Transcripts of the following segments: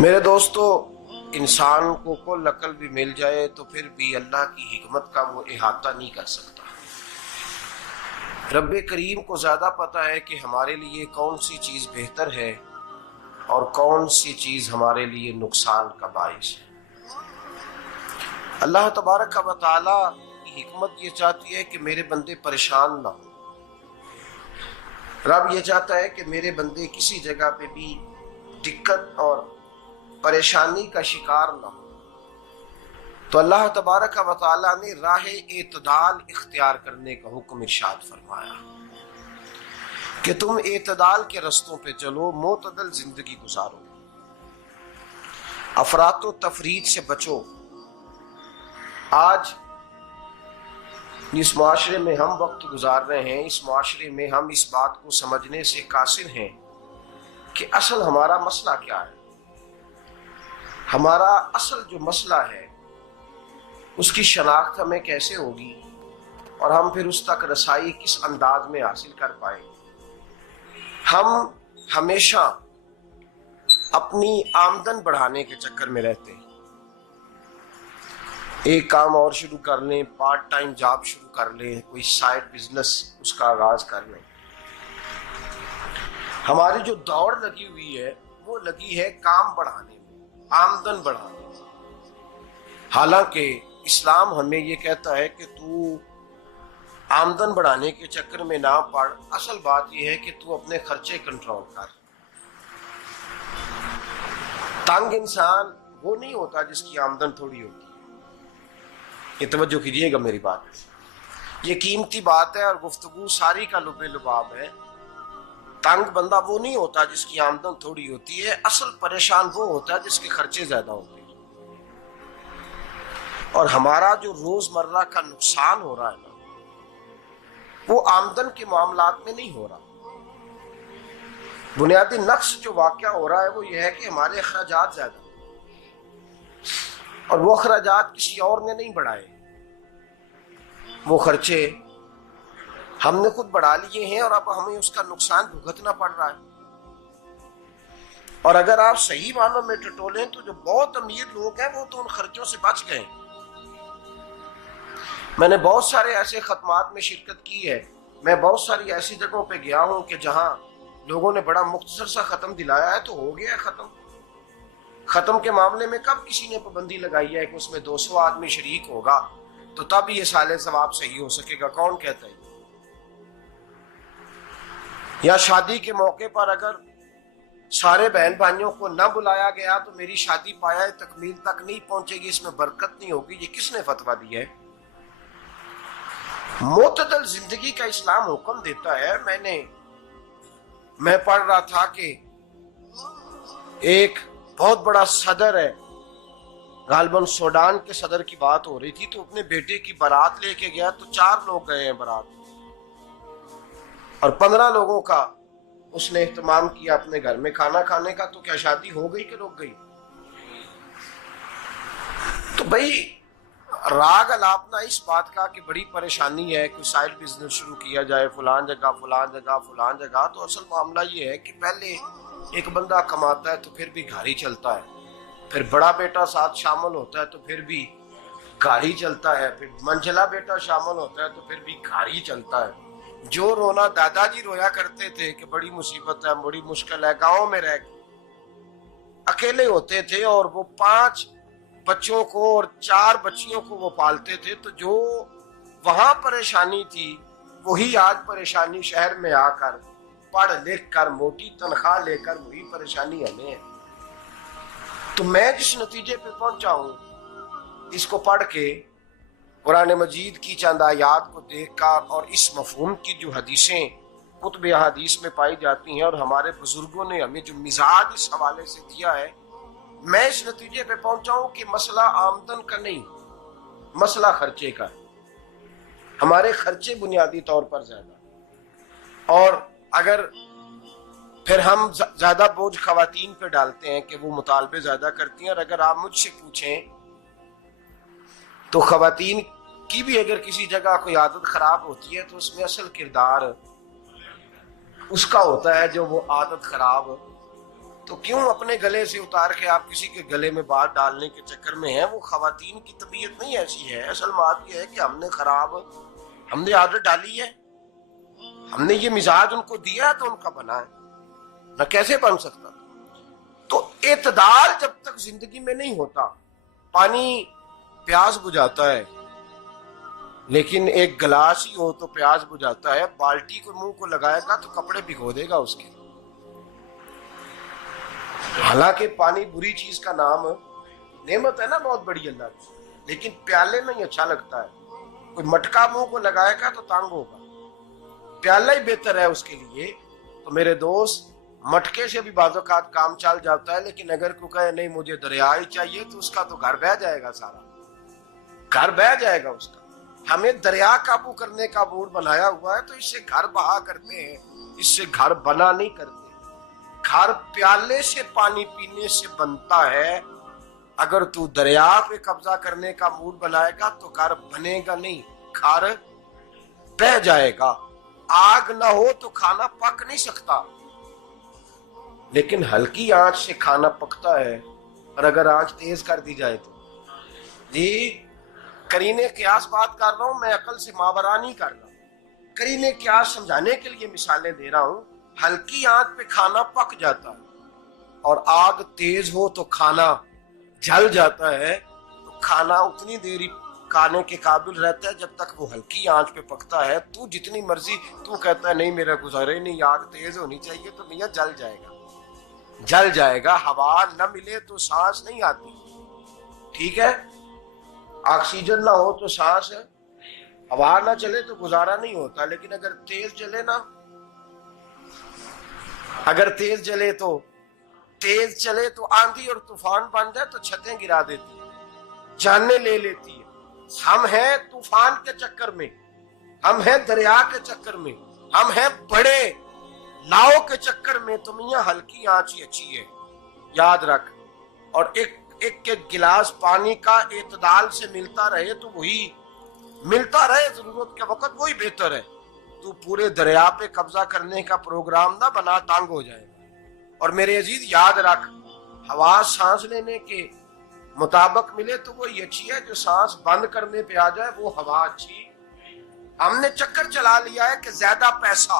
میرے دوستو، انسان کو کل عقل بھی مل جائے تو پھر بھی اللہ کی حکمت کا وہ احاطہ نہیں کر سکتا۔ رب کریم کو زیادہ پتہ ہے کہ ہمارے لیے کون سی چیز بہتر ہے اور کون سی چیز ہمارے لیے نقصان کا باعث ہے۔ اللہ تبارک و تعالی کی حکمت یہ چاہتی ہے کہ میرے بندے پریشان نہ ہوں۔ رب یہ چاہتا ہے کہ میرے بندے کسی جگہ پہ بھی دقت اور پریشانی کا شکار نہ ہو۔ تو اللہ تبارک و تعالی نے راہ اعتدال اختیار کرنے کا حکم ارشاد فرمایا کہ تم اعتدال کے رستوں پہ چلو، معتدل زندگی گزارو، افراط و تفریط سے بچو۔ آج جس معاشرے میں ہم وقت گزار رہے ہیں، اس معاشرے میں ہم اس بات کو سمجھنے سے قاصر ہیں کہ اصل ہمارا مسئلہ کیا ہے۔ ہمارا اصل جو مسئلہ ہے اس کی شناخت ہمیں کیسے ہوگی اور ہم پھر اس تک رسائی کس انداز میں حاصل کر پائیں۔ ہم ہمیشہ اپنی آمدن بڑھانے کے چکر میں رہتے ہیں، ایک کام اور شروع کر لیں، پارٹ ٹائم جاب شروع کر لیں، کوئی سائیڈ بزنس اس کا آغاز کر لیں۔ ہماری جو دوڑ لگی ہوئی ہے وہ لگی ہے کام بڑھانے میں، آمدن بڑھانے میں، حالانکہ اسلام ہمیں یہ کہتا ہے کہ تو آمدن بڑھانے کے چکر میں نہ پڑ، اصل بات یہ ہے کہ تو اپنے خرچے کنٹرول کر۔ تنگ انسان وہ نہیں ہوتا جس کی آمدن تھوڑی ہوتی ہے۔ یہ توجہ کیجیے گا میری بات، یہ قیمتی بات ہے اور گفتگو ساری کا لب لباب ہے۔ تنگ بندہ وہ نہیں ہوتا جس کی آمدن تھوڑی ہوتی ہے، اصل پریشان وہ ہوتا ہے جس کے خرچے زیادہ ہوتے ہیں۔ اور ہمارا جو روزمرہ کا نقصان ہو رہا ہے نا، وہ آمدن کے معاملات میں نہیں ہو رہا۔ بنیادی نقص جو واقعہ ہو رہا ہے وہ یہ ہے کہ ہمارے اخراجات زیادہ ہیں اور وہ اخراجات کسی اور نے نہیں بڑھائے، وہ خرچے ہم نے خود بڑھا لیے ہیں اور اب ہمیں اس کا نقصان بھگتنا پڑ رہا ہے۔ اور اگر آپ صحیح معنوں میں ٹٹولیں تو جو بہت امیر لوگ ہیں وہ تو ان خرچوں سے بچ گئے۔ میں نے بہت سارے ایسے ختمات میں شرکت کی ہے، میں بہت ساری ایسی جگہوں پہ گیا ہوں کہ جہاں لوگوں نے بڑا مختصر سا ختم دلایا ہے تو ہو گیا ہے ختم۔ ختم کے معاملے میں کب کسی نے پابندی لگائی ہے کہ اس میں 200 آدمی شریک ہوگا تو تب یہ سال ثواب صحیح ہو سکے گا؟ کون کہتا ہے؟ یا شادی کے موقع پر اگر سارے بہن بھائیوں کو نہ بلایا گیا تو میری شادی پایہ تکمیل تک نہیں پہنچے گی، اس میں برکت نہیں ہوگی، یہ کس نے فتویٰ دیا ہے؟ معتدل زندگی کا اسلام حکم دیتا ہے۔ میں پڑھ رہا تھا کہ ایک بہت بڑا صدر ہے، غالباً سوڈان کے صدر کی بات ہو رہی تھی، تو اپنے بیٹے کی بارات لے کے گیا تو 4 لوگ گئے ہیں بارات اور 15 لوگوں کا اس نے اہتمام کیا اپنے گھر میں کھانا کھانے کا۔ تو کیا شادی ہو گئی کہ رک گئی؟ تو بھئی راگ الاپنا اس بات کا کہ بڑی پریشانی ہے، کوئی سائیڈ بزنس شروع کیا جائے فلان جگہ فلان جگہ فلان جگہ، تو اصل معاملہ یہ ہے کہ پہلے ایک بندہ کماتا ہے تو پھر بھی گھر ہی چلتا ہے، پھر بڑا بیٹا ساتھ شامل ہوتا ہے تو پھر بھی گھر ہی چلتا ہے، پھر منجلا بیٹا شامل ہوتا ہے تو پھر بھی گھر ہی چلتا ہے۔ جو رونا دادا جی رویا کرتے تھے کہ بڑی مصیبت ہے، بڑی مشکل ہے، گاؤں میں رہ اکیلے ہوتے تھے اور وہ 5 بچوں کو اور 4 بچیوں کو وہ پالتے تھے، تو جو وہاں پریشانی تھی وہی آج پریشانی شہر میں آ کر پڑھ لکھ کر موٹی تنخواہ لے کر وہی پریشانی ہمیں ہے۔ تو میں جس نتیجے پہ پہنچا ہوں اس کو پڑھ کے، قرآن مجید کی چند آیات کو دیکھ کر اور اس مفہوم کی جو حدیثیں کتب احادیث میں پائی جاتی ہیں اور ہمارے بزرگوں نے ہمیں جو مزاج اس حوالے سے دیا ہے، میں اس نتیجے پہ پہنچا ہوں کہ مسئلہ آمدن کا نہیں، مسئلہ خرچے کا ہے۔ ہمارے خرچے بنیادی طور پر زیادہ، اور اگر پھر ہم زیادہ بوجھ خواتین پہ ڈالتے ہیں کہ وہ مطالبے زیادہ کرتی ہیں، اور اگر آپ مجھ سے پوچھیں تو خواتین کی بھی اگر کسی جگہ کوئی عادت خراب ہوتی ہے تو اس میں اصل کردار اس کا ہوتا ہے جو وہ عادت خراب تو کیوں اپنے گلے سے اتار کے آپ کسی کے گلے میں بات ڈالنے کے چکر میں ہیں؟ وہ خواتین کی طبیعت نہیں ایسی ہے. اصل بات یہ ہے کہ ہم نے عادت ڈالی ہے، ہم نے یہ مزاج ان کو دیا ہے تو ان کا بنا ہے، نہ کیسے بن سکتا. تو اعتدال جب تک زندگی میں نہیں ہوتا، پانی پیاس بجھاتا ہے لیکن ایک گلاس ہی ہو تو پیاس بجھاتا ہے، بالٹی کو منہ کو لگائے گا تو کپڑے بھگو دے گا اس کے. حالانکہ پانی بری چیز کا نام نعمت ہے نا بہت بڑی اللہ کی، لیکن پیالے میں ہی اچھا لگتا ہے. کوئی مٹکا منہ کو لگائے گا تو تانگ ہوگا، پیالہ ہی بہتر ہے اس کے لیے. تو میرے دوست، مٹکے سے بھی بعض اوقات کام چل جاتا ہے، لیکن اگر کوئی کہے نہیں مجھے دریا ہی چاہیے تو اس کا تو گھر بہ جائے گا، سارا گھر بہ جائے گا اس کا. ہمیں دریا قابو کرنے کا موڈ بنایا ہوا ہے تو اس سے گھر بہا کرتے ہیں، اس سے گھر بنا نہیں کرتے. گھر پیالے سے پانی پینے سے بنتا ہے. اگر تو دریا پہ قبضہ کرنے کا موڈ بنائے گا تو گھر بنے گا نہیں، گھر بہ جائے گا. آگ نہ ہو تو کھانا پک نہیں سکتا، لیکن ہلکی آنچ سے کھانا پکتا ہے. اور اگر آنچ تیز کر دی جائے تو جی قرینے قیاس بات کر رہا ہوں، میں عقل سے ماورا نہیں کر رہا. قرینے قیاس سمجھانے کے لیے مثالیں دے رہا ہوں. ہلکی آنچ پہ کھانا پک جاتا ہے اور آگ تیز ہو تو کھانا جل جاتا ہے. تو کھانا اتنی دیر کھانے کے قابل رہتا ہے جب تک وہ ہلکی آنچ پہ پکتا ہے. تو جتنی مرضی تو کہتا ہے نہیں میرا گزارے نہیں، آگ تیز ہونی چاہیے، تو میاں جل جائے گا، جل جائے گا. ہوا نہ ملے تو سانس نہیں آتی، ٹھیک ہے؟ آکسیجن نہ ہو تو سانس، ہوا نہ چلے تو گزارا نہیں ہوتا. لیکن اگر تیز جلے نا، اگر تیز چلے تو آندھی اور طوفان بن جائے تو چھتیں گرا دیتی ہے، جانیں لے لیتی ہے. ہم ہیں طوفان کے چکر میں، ہم ہیں دریا کے چکر میں، ہم ہیں بڑے لاؤ کے چکر میں. تو میاں ہلکی آنچ ہی اچھی ہے، یاد رکھ. اور ایک گلاس پانی کا اعتدال سے ملتا رہے تو وہی ملتا رہے، ضرورت کے وقت وہی بہتر ہے. تو پورے دریا پہ قبضہ کرنے کا پروگرام نہ بنا، تانگ ہو جائے. اور میرے عزیز یاد رکھ، ہوا سانس لینے کے مطابق ملے تو وہی اچھی ہے، جو سانس بند کرنے پہ آ جائے وہ ہوا اچھی. ہم نے چکر چلا لیا ہے کہ زیادہ پیسہ،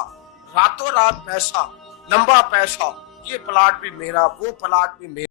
راتوں رات پیسہ، لمبا پیسہ، یہ پلاٹ بھی میرا، وہ پلاٹ بھی میرا.